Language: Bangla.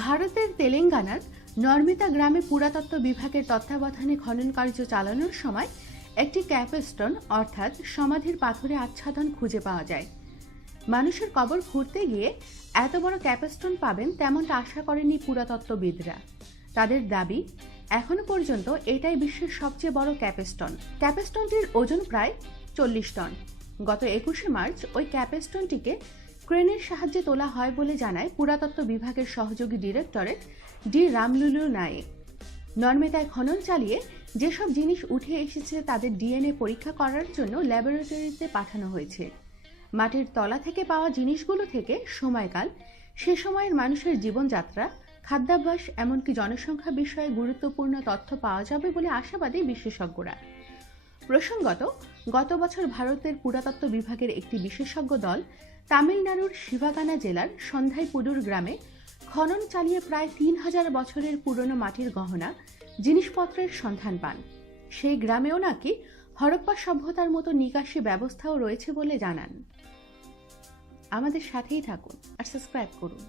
ভারতের তেলেঙ্গানার নর্মিতা গ্রামে পুরাতত্ত্ব বিভাগের তত্ত্বাবধানে খনন কার্য চালানোর সময় একটি ক্যাপস্টোন অর্থাৎ সমাধির পাথরে আচ্ছাদন খুঁজে পাওয়া যায়। মানুষের কবর খুঁড়তে গিয়ে এত বড় ক্যাপস্টোন পাবেন তেমনটা আশা করেনি পুরাতত্ত্ববিদরা। তাদের দাবি, এখনো পর্যন্ত এটাই বিশ্বের সবচেয়ে বড় ক্যাপস্টোন। ক্যাপস্টোনটির ওজন প্রায় 40 টন। গত 21শে মার্চ ওই ক্যাপস্টোনটিকে ক্রেনের সাহায্যে তোলা হয় বলে জানায় পুরাতত্ত্ব বিভাগের সহযোগী ডিরেক্টরেট ডি রামলুলু নায়েক। নর্মেদায় খনন চালিয়ে যেসব জিনিস উঠে এসেছে তাদের ডিএনএ পরীক্ষা করার জন্য ল্যাবরেটরিতে পাঠানো হয়েছে। মাটির তলা থেকে পাওয়া জিনিসগুলো থেকে সময়কাল, সে সময়ের মানুষের জীবনযাত্রা, খাদ্যাভ্যাস এমনকি জনসংখ্যা বিষয়ে গুরুত্বপূর্ণ তথ্য পাওয়া যাবে বলে আশাবাদী বিশেষজ্ঞরা। প্রসঙ্গত, গত বছর ভারতের পুরাতত্ত্ব বিভাগের একটি বিশেষজ্ঞ দল তামিলনাড়ুর শিবাগানা জেলার সন্ধাইপুডুর গ্রামে খনন চালিয়ে প্রায় 3000 বছরের পুরনো মাটির গহনা, জিনিসপত্রের সন্ধান পান। সেই গ্রামেও নাকি হরপ্পা সভ্যতার মতো নিকাশি ব্যবস্থাও রয়েছে বলে জানান। আমাদের সাথেই থাকুন আর সাবস্ক্রাইব করুন।